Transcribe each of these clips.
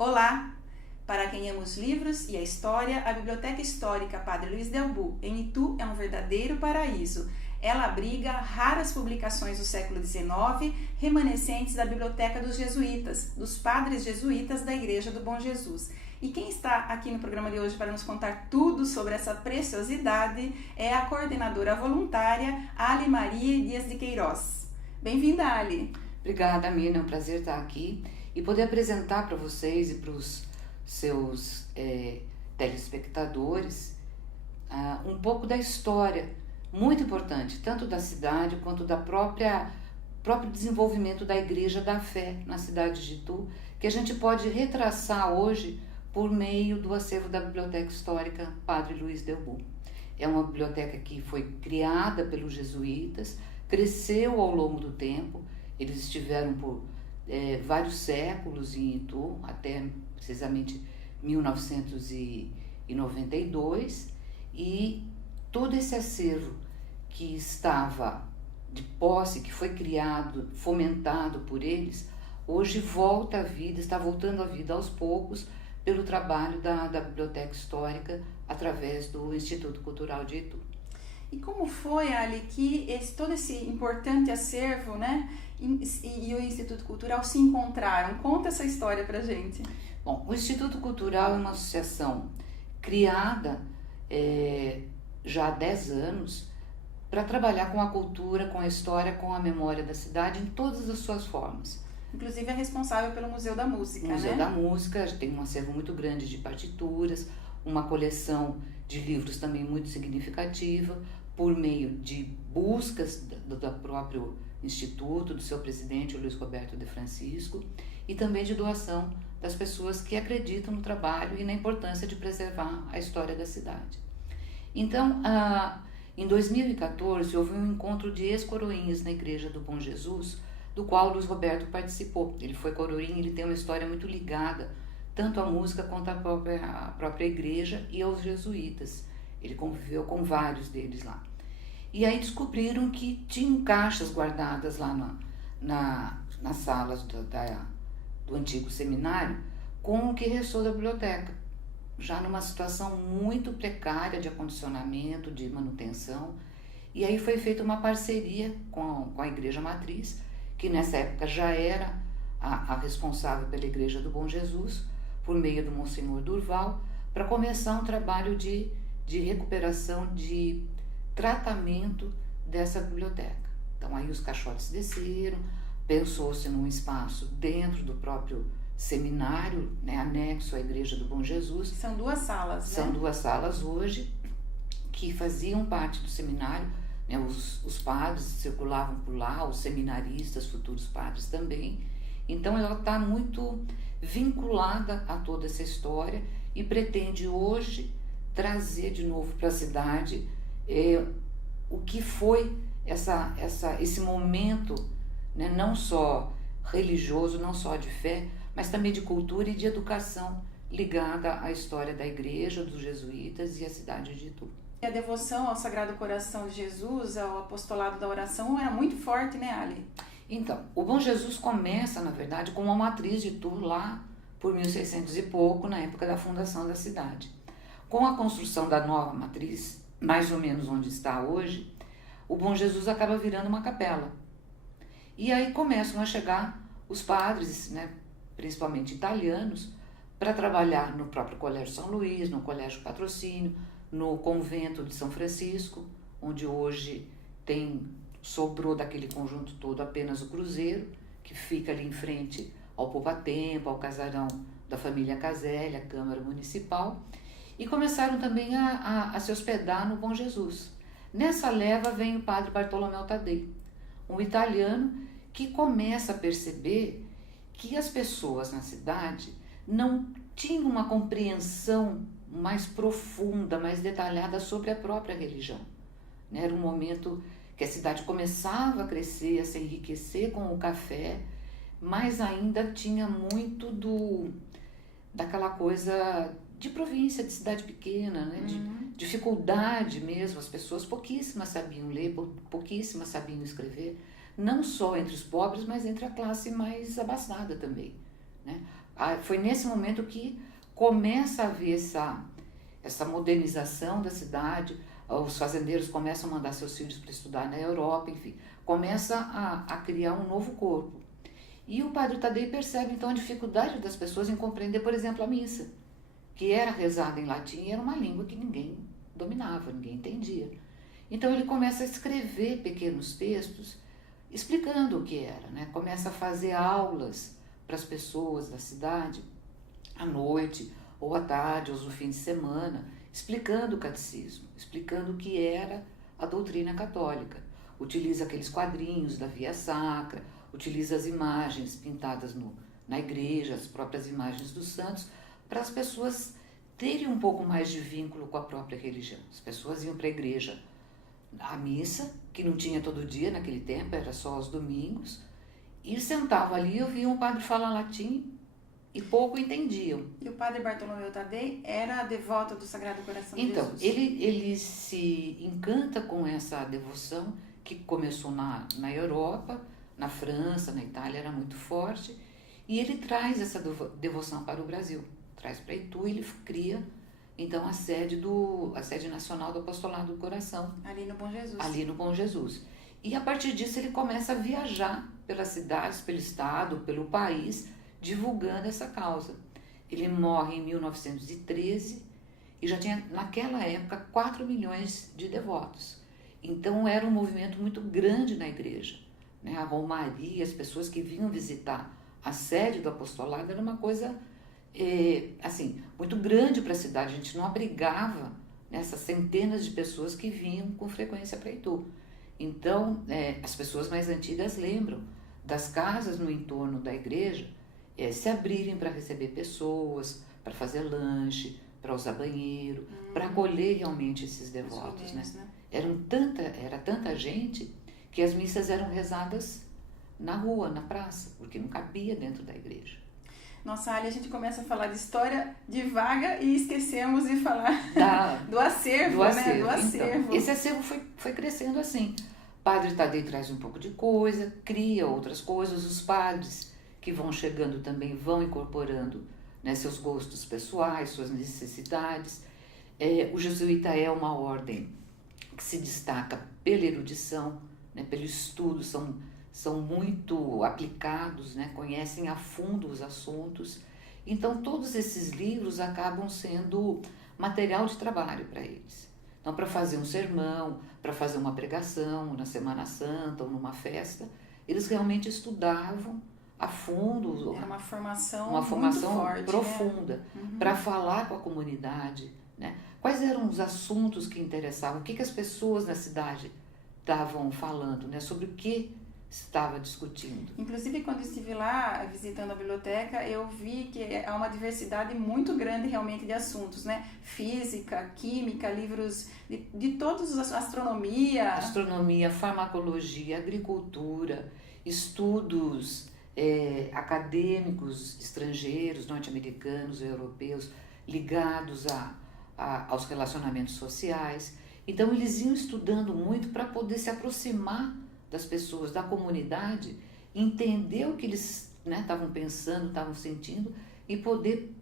Olá! Para quem ama os livros e a história, a Biblioteca Histórica Padre Luiz Delbu, em Itu, é um verdadeiro paraíso. Ela abriga raras publicações do século XIX, remanescentes da Biblioteca dos Jesuítas, dos padres jesuítas da Igreja do Bom Jesus. E quem está aqui no programa de hoje para nos contar tudo sobre essa preciosidade é a coordenadora voluntária Ali Maria Dias de Queiroz. Bem-vinda, Ali! Obrigada, Mina, é um prazer estar aqui e poder apresentar para vocês e para os seus telespectadores um pouco da história, muito importante, tanto da cidade quanto da próprio desenvolvimento da Igreja da Fé na cidade de Itu, que a gente pode retraçar hoje por meio do acervo da Biblioteca Histórica Padre Luiz Delbu. É uma biblioteca que foi criada pelos jesuítas, cresceu ao longo do tempo. Eles estiveram por vários séculos em Itu, até precisamente 1992, e todo esse acervo que estava de posse, que foi criado, fomentado por eles, hoje volta à vida, está voltando à vida aos poucos, pelo trabalho da Biblioteca Histórica através do Instituto Cultural de Itu. E como foi, Ali, que todo esse importante acervo, né, e o Instituto Cultural se encontraram? Conta essa história pra gente. Bom, o Instituto Cultural é uma associação criada já há 10 anos para trabalhar com a cultura, com a história, com a memória da cidade em todas as suas formas. Inclusive é responsável pelo Museu da Música, né? Museu da Música tem um acervo muito grande de partituras, uma coleção de livros também muito significativa, por meio de buscas do próprio Instituto, do seu presidente, o Luiz Roberto de Francisco, e também de doação das pessoas que acreditam no trabalho e na importância de preservar a história da cidade. Então, em 2014, houve um encontro de ex-coroinhas na Igreja do Bom Jesus, do qual o Luiz Roberto participou. Ele foi coroinha, ele tem uma história muito ligada tanto à música quanto à própria igreja e aos jesuítas. Ele conviveu com vários deles lá. E aí descobriram que tinham caixas guardadas lá nas salas do antigo seminário com o que restou da biblioteca, já numa situação muito precária de acondicionamento, de manutenção. E aí foi feita uma parceria com a Igreja Matriz, que nessa época já era a responsável pela Igreja do Bom Jesus, por meio do Monsenhor Durval, para começar um trabalho de recuperação, de tratamento dessa biblioteca. Então aí os caixotes desceram, pensou-se num espaço dentro do próprio seminário, né, anexo à Igreja do Bom Jesus. São 2 salas, né? São 2 salas hoje, que faziam parte do seminário, né, os padres circulavam por lá, os seminaristas, futuros padres também. Então ela está muito vinculada a toda essa história e pretende hoje trazer de novo para a cidade o que foi esse momento, né, não só religioso, não só de fé, mas também de cultura e de educação ligada à história da igreja, dos jesuítas e à cidade de Itu. E a devoção ao Sagrado Coração de Jesus, ao apostolado da oração, era muito forte, né, Ali? Então, o Bom Jesus começa, na verdade, com uma matriz de Itu lá por 1600 e pouco, na época da fundação da cidade. Com a construção da nova matriz, mais ou menos onde está hoje, o Bom Jesus acaba virando uma capela. E aí começam a chegar os padres, né, principalmente italianos, para trabalhar no próprio Colégio São Luís, no Colégio Patrocínio, no Convento de São Francisco, onde hoje sobrou daquele conjunto todo apenas o Cruzeiro, que fica ali em frente ao Poupatempo, ao casarão da família Caselli, a Câmara Municipal, e começaram também a se hospedar no Bom Jesus. Nessa leva vem o padre Bartolomeu Taddei, um italiano que começa a perceber que as pessoas na cidade não tinham uma compreensão mais profunda, mais detalhada sobre a própria religião. Era um momento que a cidade começava a crescer, a se enriquecer com o café, mas ainda tinha muito daquela coisa de província, de cidade pequena, né? De dificuldade mesmo. As pessoas pouquíssimas sabiam ler, pouquíssimas sabiam escrever, não só entre os pobres, mas entre a classe mais abastada também, né? Foi nesse momento que começa a haver essa modernização da cidade, os fazendeiros começam a mandar seus filhos para estudar na Europa, enfim, começa a criar um novo corpo. E o padre Tadei percebe então a dificuldade das pessoas em compreender, por exemplo, a missa, que era rezada em latim e era uma língua que ninguém dominava, ninguém entendia. Então ele começa a escrever pequenos textos explicando o que era, né? Começa a fazer aulas para as pessoas da cidade, à noite ou à tarde ou no fim de semana, explicando o catecismo, explicando o que era a doutrina católica. Utiliza aqueles quadrinhos da Via Sacra, utiliza as imagens pintadas na igreja, as próprias imagens dos santos, para as pessoas terem um pouco mais de vínculo com a própria religião. As pessoas iam para a igreja, a missa, que não tinha todo dia naquele tempo, era só aos domingos, e sentavam ali e ouviam o padre falar latim e pouco entendiam. E o padre Bartolomeu Tadei era devoto do Sagrado Coração de Jesus? Então, ele se encanta com essa devoção que começou na Europa, na França, na Itália, era muito forte, e ele traz essa devoção para o Brasil, traz para Itu, e ele cria então a sede nacional do Apostolado do Coração. Ali no Bom Jesus. Ali no Bom Jesus. E a partir disso ele começa a viajar pelas cidades, pelo estado, pelo país, divulgando essa causa. Ele morre em 1913 e já tinha, naquela época, 4 milhões de devotos. Então era um movimento muito grande na igreja, né? A romaria, as pessoas que vinham visitar a sede do apostolado, era uma coisa assim, muito grande para a cidade. A gente não abrigava nessas centenas de pessoas que vinham com frequência para Itu. Então, as pessoas mais antigas lembram das casas no entorno da igreja se abrirem para receber pessoas, para fazer lanche, para usar banheiro, para acolher realmente esses devotos, né? Era tanta gente que as missas eram rezadas na rua, na praça, porque não cabia dentro da igreja. Nossa, Ali, a gente começa a falar de história devagar e esquecemos de falar do acervo, né? Do acervo. Então, esse acervo foi crescendo assim. Padre Tadei traz um pouco de coisa, cria outras coisas, os padres que vão chegando também vão incorporando, né, seus gostos pessoais, suas necessidades. O jesuíta é uma ordem que se destaca pela erudição, né, pelo estudo, são muito aplicados, né, conhecem a fundo os assuntos. Então, todos esses livros acabam sendo material de trabalho para eles. Então, para fazer um sermão, para fazer uma pregação na Semana Santa ou numa festa, eles realmente estudavam a fundo. Era uma formação muito forte, profunda, né? Para falar com a comunidade, né? Quais eram os assuntos que interessavam, o que as pessoas na cidade estavam falando, né? Sobre o que estava discutindo. Inclusive, quando estive lá visitando a biblioteca, eu vi que há uma diversidade muito grande realmente de assuntos, né? Física, química, livros de todos os astronomia, farmacologia, agricultura, estudos acadêmicos estrangeiros, norte-americanos, europeus, ligados aos relacionamentos sociais. Então, eles iam estudando muito para poder se aproximar das pessoas, da comunidade, entender o que eles estavam pensando, estavam sentindo e poder,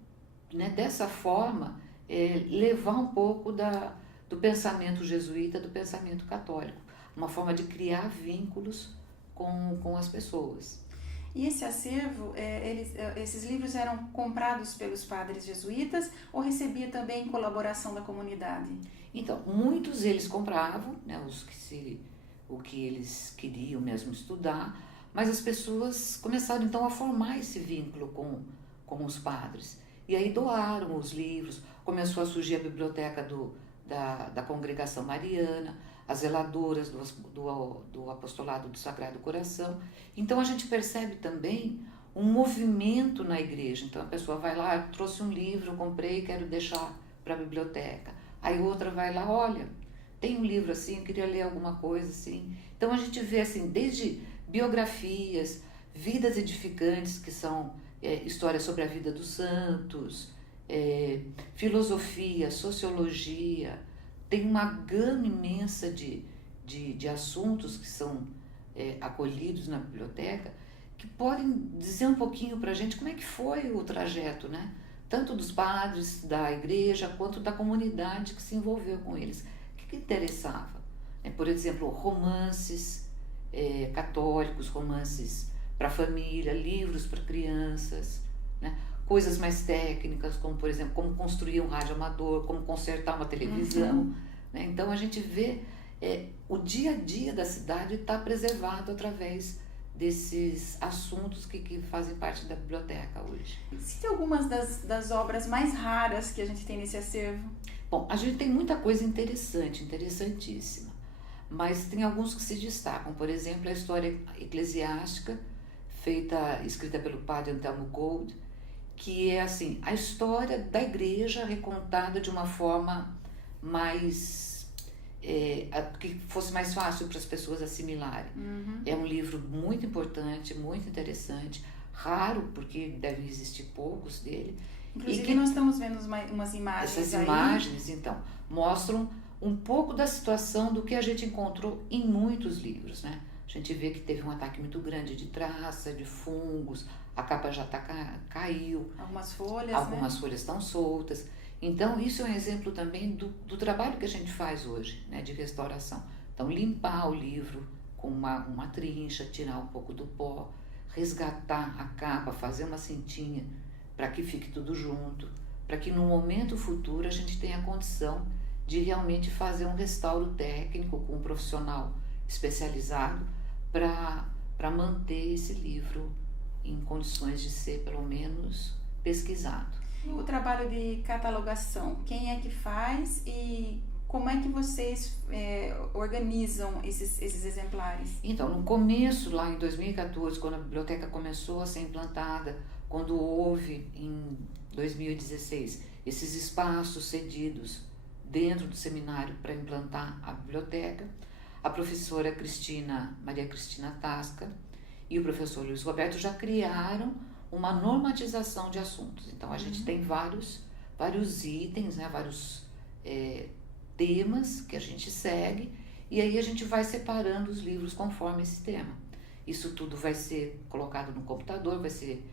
né, dessa forma, levar um pouco do pensamento jesuíta, do pensamento católico, uma forma de criar vínculos com as pessoas. E esse acervo, esses livros eram comprados pelos padres jesuítas ou recebia também colaboração da comunidade? Então, muitos eles compravam, né, o que eles queriam mesmo estudar, mas as pessoas começaram então a formar esse vínculo com os padres. E aí doaram os livros, começou a surgir a biblioteca da Congregação Mariana, as zeladoras do Apostolado do Sagrado Coração. Então a gente percebe também um movimento na igreja. Então a pessoa vai lá, trouxe um livro, comprei, quero deixar para a biblioteca. Aí outra vai lá, olha, tem um livro assim, eu queria ler alguma coisa assim. Então a gente vê assim, desde biografias, vidas edificantes, que são histórias sobre a vida dos santos, filosofia, sociologia, tem uma gama imensa de assuntos que são acolhidos na biblioteca, que podem dizer um pouquinho para a gente como é que foi o trajeto, né? Tanto dos padres da igreja quanto da comunidade que se envolveu com eles. O que interessava? Por exemplo, romances católicos, romances para a família, livros para crianças, né? Coisas mais técnicas, como por exemplo, como construir um rádio amador, como consertar uma televisão. Né? Então a gente vê o dia a dia da cidade está preservado através desses assuntos que fazem parte da biblioteca hoje. Cite algumas das obras mais raras que a gente tem nesse acervo. Bom, a gente tem muita coisa interessante, interessantíssima, mas tem alguns que se destacam. Por exemplo, a história eclesiástica, escrita pelo padre Anselmo Gold, que é assim, a história da igreja recontada de uma forma mais que fosse mais fácil para as pessoas assimilarem. É um livro muito importante, muito interessante, raro, porque devem existir poucos dele. Inclusive nós estamos vendo umas imagens. Essas imagens, então, mostram um pouco da situação do que a gente encontrou em muitos livros, né? A gente vê que teve um ataque muito grande de traça, de fungos, a capa já caiu. Algumas folhas, Algumas folhas estão soltas. Então, isso é um exemplo também do trabalho que a gente faz hoje, né, de restauração. Então, limpar o livro com uma trincha, tirar um pouco do pó, resgatar a capa, fazer uma cintinha para que fique tudo junto, para que no momento futuro a gente tenha condição de realmente fazer um restauro técnico com um profissional especializado para manter esse livro em condições de ser, pelo menos, pesquisado. O trabalho de catalogação, quem é que faz e como é que vocês organizam esses exemplares? Então, no começo, lá em 2014, quando a biblioteca começou a ser implantada, quando houve, em 2016, esses espaços cedidos dentro do seminário para implantar a biblioteca, a professora Maria Cristina Tasca e o professor Luiz Roberto já criaram uma normatização de assuntos. Então, a gente tem vários itens, né, vários temas que a gente segue, e aí a gente vai separando os livros conforme esse tema. Isso tudo vai ser colocado no computador, vai ser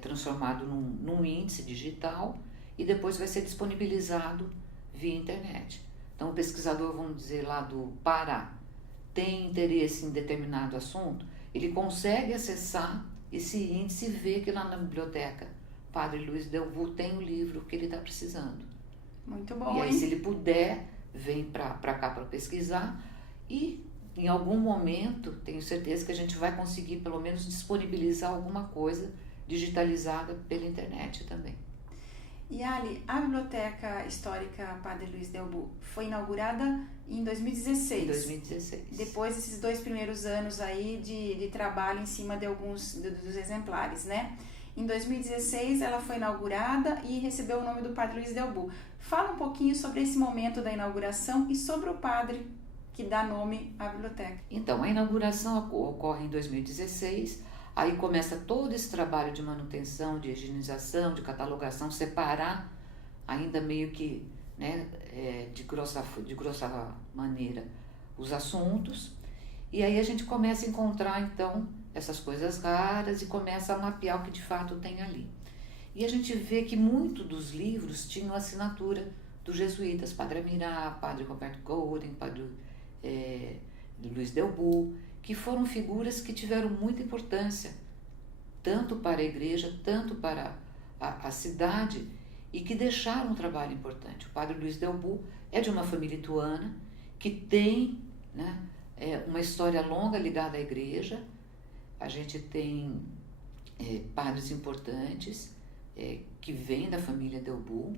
transformado num índice digital e depois vai ser disponibilizado via internet. Então, o pesquisador, vamos dizer, lá do Pará, tem interesse em determinado assunto, ele consegue acessar esse índice e ver que lá na biblioteca Padre Luiz Delbu tem o livro que ele está precisando. Muito bom, e aí, se ele puder, vem para cá para pesquisar e em algum momento, tenho certeza que a gente vai conseguir pelo menos disponibilizar alguma coisa digitalizada pela internet também. E Ali, a Biblioteca Histórica Padre Luiz Delbu foi inaugurada em 2016. Em 2016. Depois desses 2 primeiros anos aí de trabalho em cima de alguns dos exemplares, né? Em 2016 ela foi inaugurada e recebeu o nome do Padre Luiz Delbu. Fala um pouquinho sobre esse momento da inauguração e sobre o padre que dá nome à biblioteca. Então, a inauguração ocorre em 2016. Aí começa todo esse trabalho de manutenção, de higienização, de catalogação, separar ainda meio que, né, de grossa maneira os assuntos. E aí a gente começa a encontrar, então, essas coisas raras e começa a mapear o que de fato tem ali. E a gente vê que muitos dos livros tinham assinatura dos jesuítas, Padre Amirá, Padre Roberto Golden, Padre Luiz Delbu, que foram figuras que tiveram muita importância, tanto para a igreja, tanto para a cidade, e que deixaram um trabalho importante. O Padre Luiz Delbu é de uma família lituana, que tem, né, uma história longa ligada à igreja. A gente tem padres importantes que vêm da família Delbu.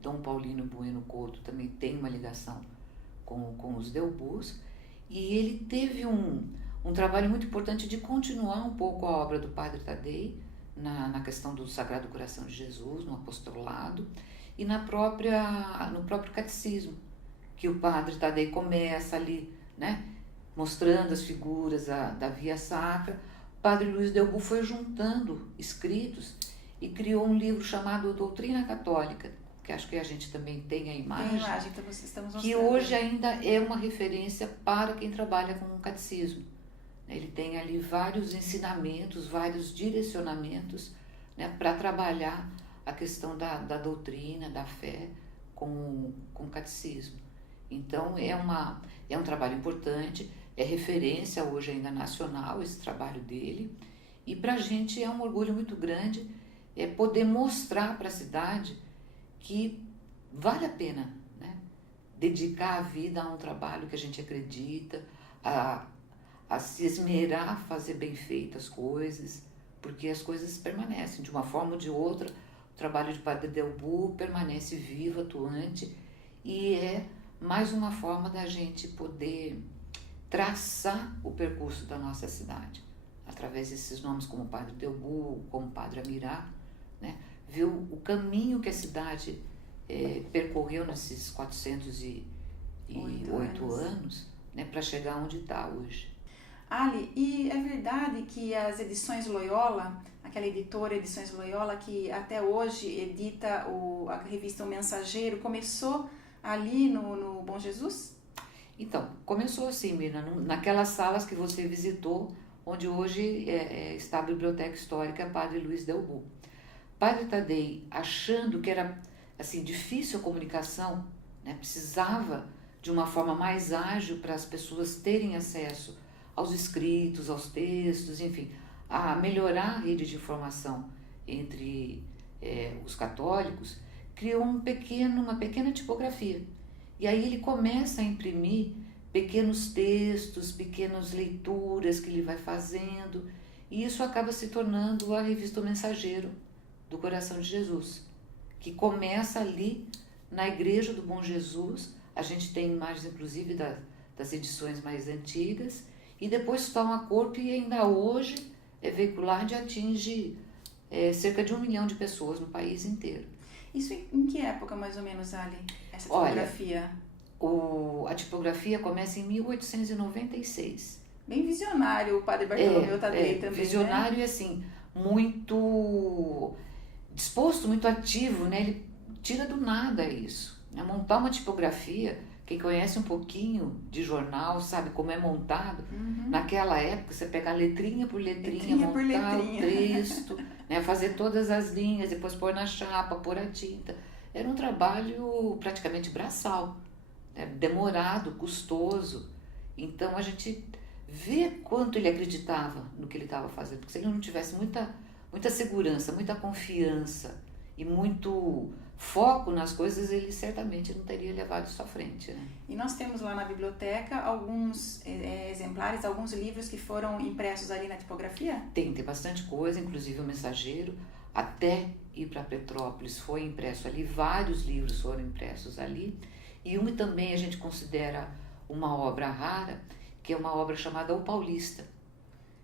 Dom Paulino Bueno Couto também tem uma ligação com os Delbus, e ele teve um trabalho muito importante de continuar um pouco a obra do Padre Tadei na questão do Sagrado Coração de Jesus, no apostolado e no próprio catecismo, que o Padre Tadei começa ali, né, mostrando as figuras da Via Sacra. O Padre Luiz Delbu foi juntando escritos e criou um livro chamado Doutrina Católica, que acho que a gente também tem a imagem, tem a imagem, então estamos mostrando, que hoje ainda é uma referência para quem trabalha com o catecismo. Ele tem ali vários ensinamentos, vários direcionamentos, né, para trabalhar a questão da doutrina, da fé com o catecismo. Então é um trabalho importante, é referência hoje ainda nacional esse trabalho dele, e para a gente é um orgulho muito grande poder mostrar para a cidade que vale a pena, né, dedicar a vida a um trabalho que a gente acredita, a se esmerar a fazer bem feitas as coisas, porque as coisas permanecem de uma forma ou de outra. O trabalho de Padre Delbu permanece vivo, atuante, e é mais uma forma da gente poder traçar o percurso da nossa cidade, através desses nomes como Padre Delbu, como Padre Amirá, né? Ver o caminho que a cidade percorreu nesses 408 anos, né, para chegar onde está hoje. Ali, e é verdade que as edições Loyola, aquela editora Edições Loyola, que até hoje edita a revista O Mensageiro, começou ali no Bom Jesus? Então, começou assim, Mirna, naquelas salas que você visitou, onde hoje está a Biblioteca Histórica Padre Luiz Delbu. Padre Tadei, achando que era assim, difícil a comunicação, né, precisava de uma forma mais ágil para as pessoas terem acesso aos escritos, aos textos, enfim, a melhorar a rede de informação entre os católicos, criou uma pequena tipografia. E aí ele começa a imprimir pequenos textos, pequenas leituras que ele vai fazendo, e isso acaba se tornando a revista O Mensageiro do Coração de Jesus, que começa ali na Igreja do Bom Jesus. A gente tem imagens, inclusive, das edições mais antigas, e depois toma corpo e ainda hoje é veiculado e atinge cerca de 1 milhão de pessoas no país inteiro. Isso em que época, mais ou menos, Ali, essa tipografia? Olha, a tipografia começa em 1896. Bem visionário o Padre Bartolomeu Tadei também, visionário, né? E assim, muito disposto, muito ativo, né? Ele tira do nada isso, né? Montar uma tipografia, quem conhece um pouquinho de jornal sabe como é montado. Naquela época, você pegar letrinha por letrinha, montar o texto, né? Fazer todas as linhas, depois pôr na chapa, pôr a tinta. Era um trabalho praticamente braçal, né? Demorado, custoso. Então a gente vê quanto ele acreditava no que ele estava fazendo, porque se ele não tivesse muita segurança, muita confiança e muito foco nas coisas, ele certamente não teria levado isso à frente, né? E nós temos lá na biblioteca alguns exemplares, alguns livros que foram impressos ali na tipografia? Tem bastante coisa, inclusive o Mensageiro, até ir para Petrópolis foi impresso ali, vários livros foram impressos ali, e um também a gente considera uma obra rara, que é uma obra chamada O Paulista,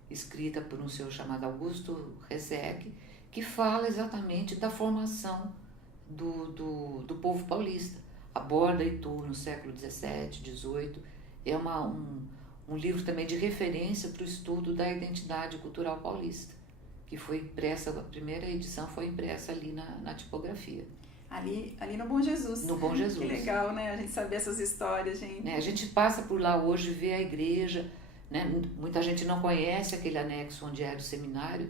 escrita por um senhor chamado Augusto Rezegue, que fala exatamente da formação do povo paulista. Aborda Itu no século XVII, XVIII. É um livro também de referência para o estudo da identidade cultural paulista, que foi impressa, a primeira edição foi impressa ali na tipografia. Ali no Bom Jesus. No Bom Jesus. Que legal, né? A gente saber essas histórias, gente. A gente passa por lá hoje, vê a igreja, né? Muita gente não conhece aquele anexo onde era o seminário,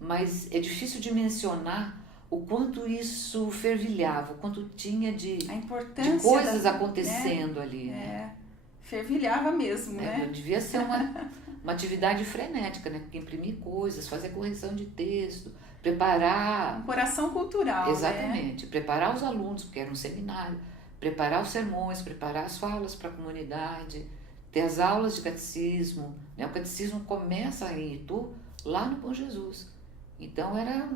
mas é difícil de mencionar o quanto isso fervilhava, o quanto tinha de coisas acontecendo, né? Ali. Né? Fervilhava mesmo, né? Devia ser uma atividade frenética, né? Porque imprimir coisas, fazer correção de texto, preparar... Um coração cultural, exatamente, né? Preparar os alunos, porque era um seminário, preparar os sermões, preparar as falas para a comunidade, ter as aulas de catecismo, né? O catecismo começa em Itu, lá no Bom Jesus. Então era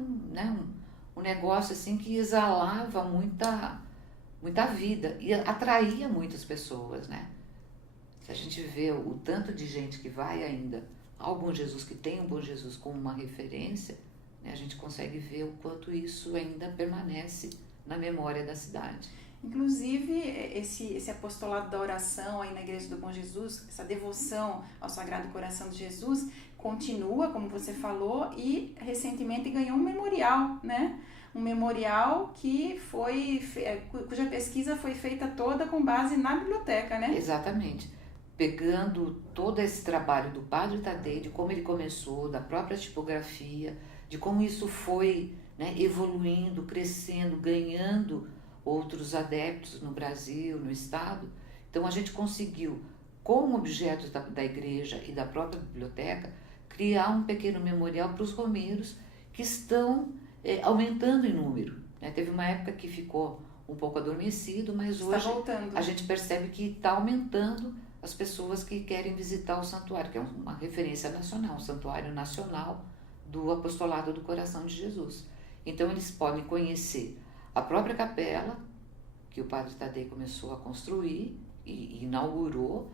um negócio assim que exalava muita vida e atraía muitas pessoas, né? Se a gente vê o tanto de gente que vai ainda ao Bom Jesus, que tem o Bom Jesus como uma referência, né, a gente consegue ver o quanto isso ainda permanece na memória da cidade. Inclusive, esse apostolado da oração aí na Igreja do Bom Jesus, essa devoção ao Sagrado Coração de Jesus, continua, como você falou, e recentemente ganhou um memorial, né? Um memorial cuja pesquisa foi feita toda com base na biblioteca, né? Exatamente. pegando todo esse trabalho do Padre Tadei, de como ele começou, da própria tipografia, de como isso foi, né, evoluindo, crescendo, ganhando outros adeptos no Brasil, no Estado. Então a gente conseguiu, com objetos da igreja e da própria biblioteca, criar um pequeno memorial para os romeiros que estão aumentando em número, né? Teve uma época que ficou um pouco adormecido, mas hoje a gente percebe que está aumentando as pessoas que querem visitar o santuário, que é uma referência nacional, um santuário nacional do Apostolado do Coração de Jesus. Então eles podem conhecer a própria capela, que o Padre Tadei começou a construir e inaugurou,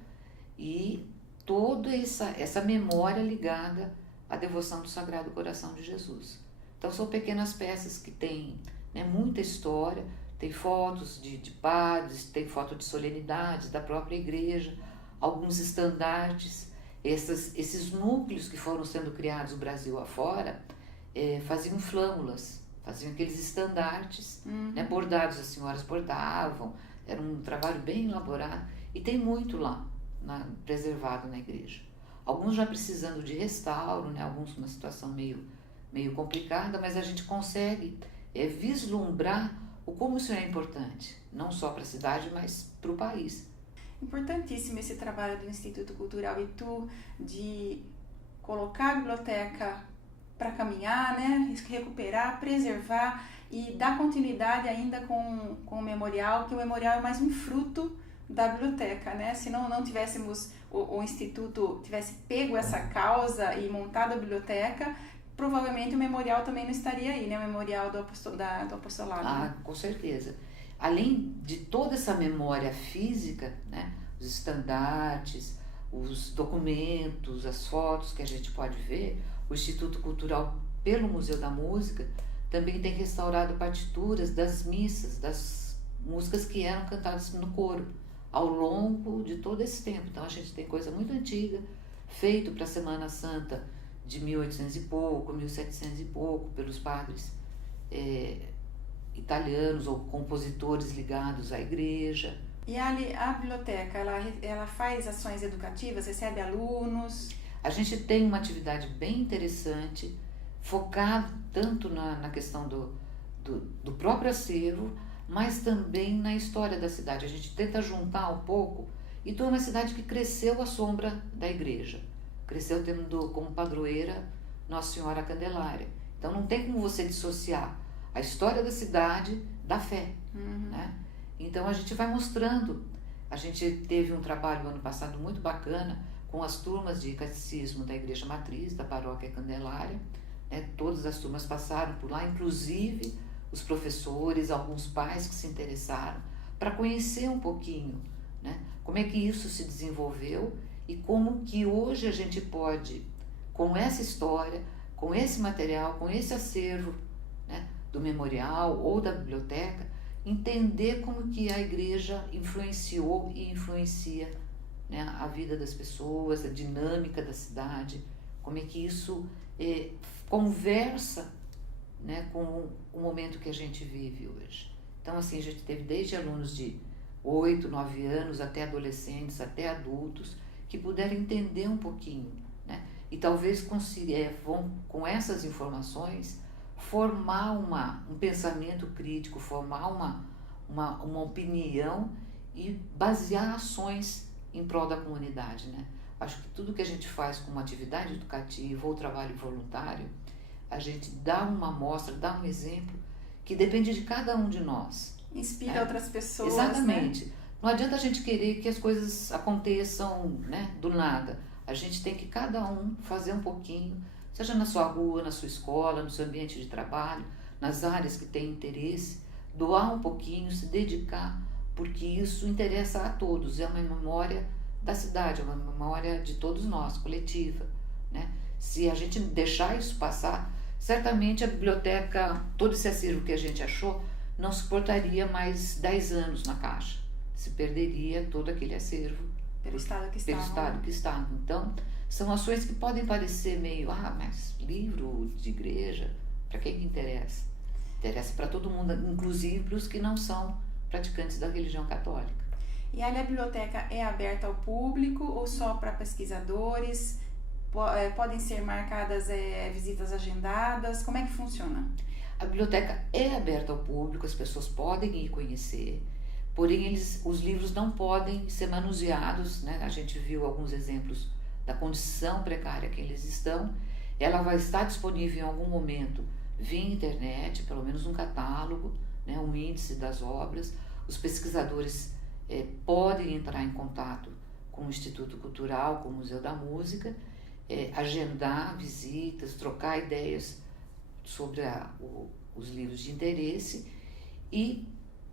e toda essa memória ligada à devoção do Sagrado Coração de Jesus. Então são pequenas peças que têm, né, muita história, tem fotos de padres, tem foto de solenidades da própria igreja, alguns estandartes, esses núcleos que foram sendo criados no Brasil afora, faziam flâmulas, faziam aqueles estandartes, né, bordados, as senhoras bordavam, era um trabalho bem elaborado, e tem muito lá, preservado na igreja. Alguns já precisando de restauro, né, alguns numa situação meio complicada, mas a gente consegue vislumbrar o como isso é importante, não só para a cidade, mas para o país. Importantíssimo esse trabalho do Instituto Cultural Itu, de colocar a biblioteca para caminhar, né, recuperar, preservar e dar continuidade ainda com o memorial, que o memorial é mais um fruto da biblioteca, né? Se não tivéssemos o Instituto tivesse pego essa causa e montado a biblioteca, provavelmente o memorial também não estaria aí, né? O memorial do apostolado. Ah, com certeza. Além de toda essa memória física, né? Os estandartes, os documentos, as fotos que a gente pode ver, o Instituto Cultural, pelo Museu da Música, também tem restaurado partituras das missas, das músicas que eram cantadas no coro, ao longo de todo esse tempo. Então a gente tem coisa muito antiga, feito para a Semana Santa de 1800 e pouco, 1700 e pouco, pelos padres italianos ou compositores ligados à igreja. E a biblioteca, ela faz ações educativas, recebe alunos? A gente tem uma atividade bem interessante, focada tanto na questão do próprio acervo, mas também na história da cidade. A gente tenta juntar um pouco, e é uma cidade que cresceu à sombra da igreja. Cresceu tendo como padroeira Nossa Senhora Candelária. Então não tem como você dissociar a história da cidade da fé, né? Então a gente vai mostrando. A gente teve um trabalho ano passado muito bacana com as turmas de catecismo da Igreja Matriz, da Paróquia Candelária, né? Todas as turmas passaram por lá, inclusive os professores, alguns pais que se interessaram para conhecer um pouquinho, né? Como é que isso se desenvolveu e como que hoje a gente pode, com essa história, com esse material, com esse acervo, né, do memorial ou da biblioteca, entender como que a igreja influenciou e influencia, né, a vida das pessoas, a dinâmica da cidade, como é que isso conversa, né, com o momento que a gente vive hoje. Então, assim, a gente teve desde alunos de 8, 9 anos, até adolescentes, até adultos, que puderam entender um pouquinho, né? E talvez vão, com essas informações, formar um pensamento crítico, formar uma opinião e basear ações em prol da comunidade, né? Acho que tudo que a gente faz com uma atividade educativa ou trabalho voluntário, a gente dá uma amostra, dá um exemplo que depende de cada um de nós. Inspira outras pessoas. Exatamente. Né? Não adianta a gente querer que as coisas aconteçam, né, do nada. A gente tem que cada um fazer um pouquinho, seja na sua rua, na sua escola, no seu ambiente de trabalho, nas áreas que tem interesse, doar um pouquinho, se dedicar, porque isso interessa a todos. É uma memória da cidade, é uma memória de todos nós, coletiva, né? Se a gente deixar isso passar, certamente a biblioteca, todo esse acervo que a gente achou, não suportaria mais 10 anos na caixa. Se perderia todo aquele acervo pelo estado que está. Pelo estado que está. Então, são ações que podem parecer meio, mas livro de igreja, para quem que interessa? Interessa para todo mundo, inclusive para os que não são praticantes da religião católica. E a biblioteca é aberta ao público ou só para pesquisadores? Podem ser marcadas visitas agendadas? Como é que funciona? A biblioteca é aberta ao público, as pessoas podem ir conhecer, porém os livros não podem ser manuseados, né? A gente viu alguns exemplos da condição precária que eles estão. Ela vai estar disponível em algum momento via internet, pelo menos um catálogo, né? Um índice das obras. Os pesquisadores podem entrar em contato com o Instituto Cultural, com o Museu da Música, agendar visitas, trocar ideias sobre os livros de interesse, e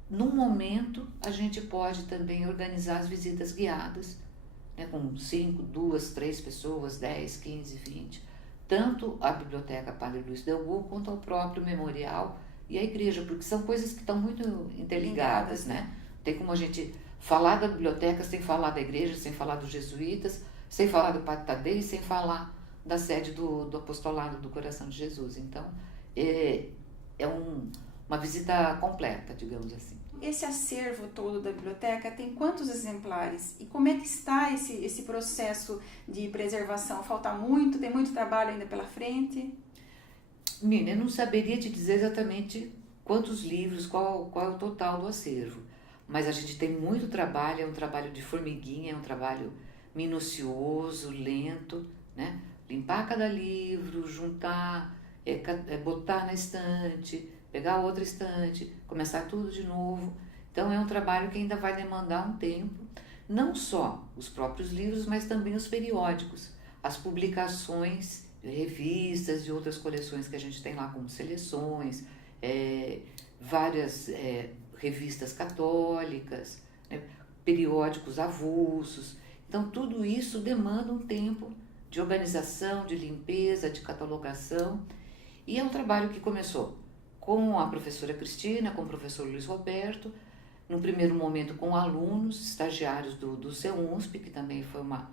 num momento a gente pode também organizar as visitas guiadas, né, com 5, 2, 3 pessoas, 10, 15, 20, tanto a Biblioteca Padre Luiz Delbu quanto ao próprio memorial e a igreja, porque são coisas que estão muito interligadas, né? Tem como a gente falar da biblioteca sem falar da igreja, sem falar dos jesuítas, sem falar do Padre Tadeu e sem falar da sede do apostolado do Coração de Jesus. Então, uma visita completa, digamos assim. Esse acervo todo da biblioteca tem quantos exemplares? E como é que está esse processo de preservação? Falta muito? Tem muito trabalho ainda pela frente? Mina, eu não saberia te dizer exatamente quantos livros, qual é o total do acervo. Mas a gente tem muito trabalho, é um trabalho de formiguinha, é um trabalho minucioso, lento, né? Limpar cada livro, juntar, botar na estante, pegar outra estante, começar tudo de novo. Então é um trabalho que ainda vai demandar um tempo, não só os próprios livros, mas também os periódicos, as publicações, revistas e outras coleções que a gente tem lá, como seleções, várias revistas católicas, né, periódicos avulsos. Então tudo isso demanda um tempo de organização, de limpeza, de catalogação, e é um trabalho que começou com a professora Cristina, com o professor Luiz Roberto, num primeiro momento com alunos, estagiários do CEUNSP, que também foi uma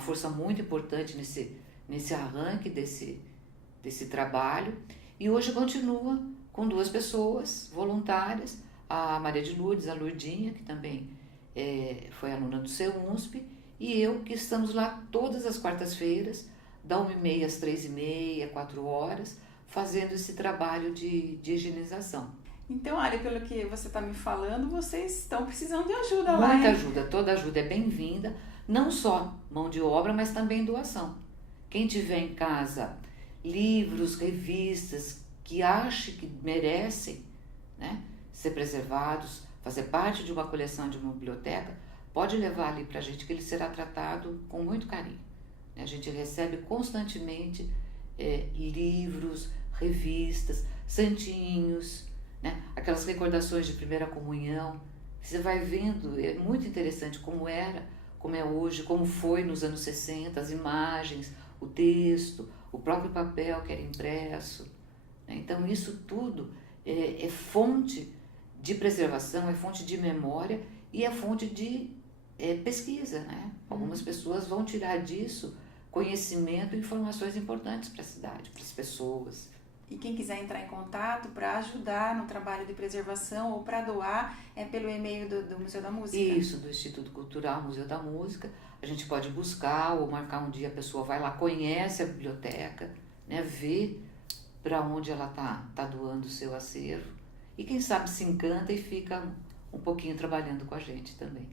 força muito importante nesse arranque desse trabalho, e hoje continua com 2 pessoas voluntárias, a Maria de Lourdes, a Lourdinha, que também foi aluna do CEUNSP, e eu, que estamos lá todas as quartas-feiras, da 1h30 às 3h30, 4 horas, fazendo esse trabalho de higienização. Então, olha, pelo que você está me falando, vocês estão precisando de ajuda lá, Muita ajuda, toda ajuda é bem-vinda, não só mão de obra, mas também doação. Quem tiver em casa livros, revistas que ache que merecem, né, ser preservados, fazer parte de uma coleção de uma biblioteca, pode levar ali para a gente, que ele será tratado com muito carinho. A gente recebe constantemente livros, revistas, santinhos, né? Aquelas recordações de primeira comunhão. Você vai vendo, é muito interessante como era, como é hoje, como foi nos anos 60, as imagens, o texto, o próprio papel que era impresso, né? Então isso tudo é fonte de preservação, é fonte de memória e é fonte de pesquisa, né? Algumas pessoas vão tirar disso conhecimento e informações importantes para a cidade, para as pessoas. E quem quiser entrar em contato para ajudar no trabalho de preservação ou para doar, é pelo e-mail do Museu da Música? Isso, do Instituto Cultural Museu da Música. A gente pode buscar ou marcar um dia, a pessoa vai lá, conhece a biblioteca, né, vê para onde ela tá doando o seu acervo e quem sabe se encanta e fica um pouquinho trabalhando com a gente também.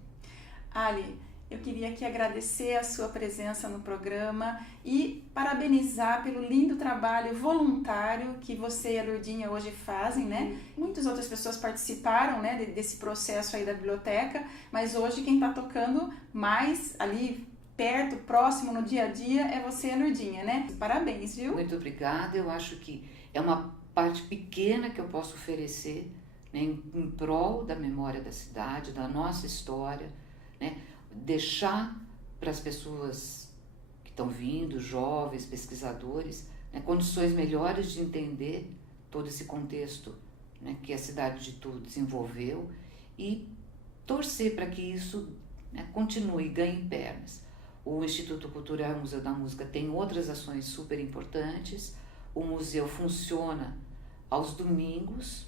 Ali, eu queria aqui agradecer a sua presença no programa e parabenizar pelo lindo trabalho voluntário que você e a Lourdinha hoje fazem, né? Muitas outras pessoas participaram, né, desse processo aí da biblioteca, mas hoje quem está tocando mais ali perto, próximo, no dia a dia, é você e a Lourdinha, né? Parabéns, viu? Muito obrigada, eu acho que é uma parte pequena que eu posso oferecer, né, em prol da memória da cidade, da nossa história, né? Deixar para as pessoas que estão vindo, jovens, pesquisadores, né, condições melhores de entender todo esse contexto, né, que a cidade de Itu desenvolveu e torcer para que isso, né, continue e ganhe pernas. O Instituto Cultural Museu da Música tem outras ações super importantes. O museu funciona aos domingos,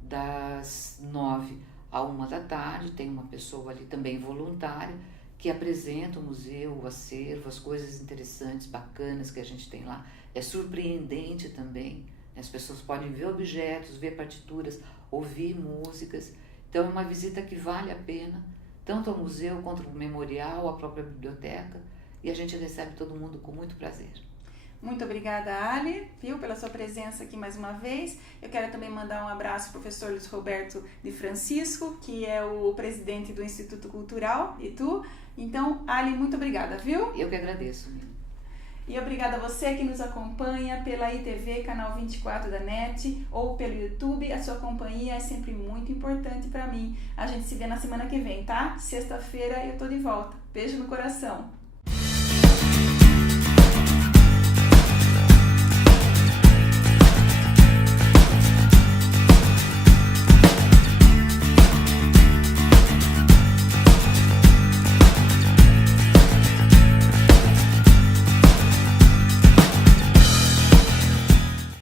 das 9 à 13h, tem uma pessoa ali também voluntária, que apresenta o museu, o acervo, as coisas interessantes, bacanas que a gente tem lá. É surpreendente também, né? As pessoas podem ver objetos, ver partituras, ouvir músicas. Então é uma visita que vale a pena, tanto ao museu quanto ao memorial, à própria biblioteca, e a gente recebe todo mundo com muito prazer. Muito obrigada, Ali, viu, pela sua presença aqui mais uma vez. Eu quero também mandar um abraço para o professor Luiz Roberto de Francisco, que é o presidente do Instituto Cultural, Itu. Então, Ali, muito obrigada, viu? Eu que agradeço, Nina. E obrigada a você que nos acompanha pela ITV, canal 24 da NET, ou pelo YouTube. A sua companhia é sempre muito importante para mim. A gente se vê na semana que vem, tá? Sexta-feira eu tô de volta. Beijo no coração.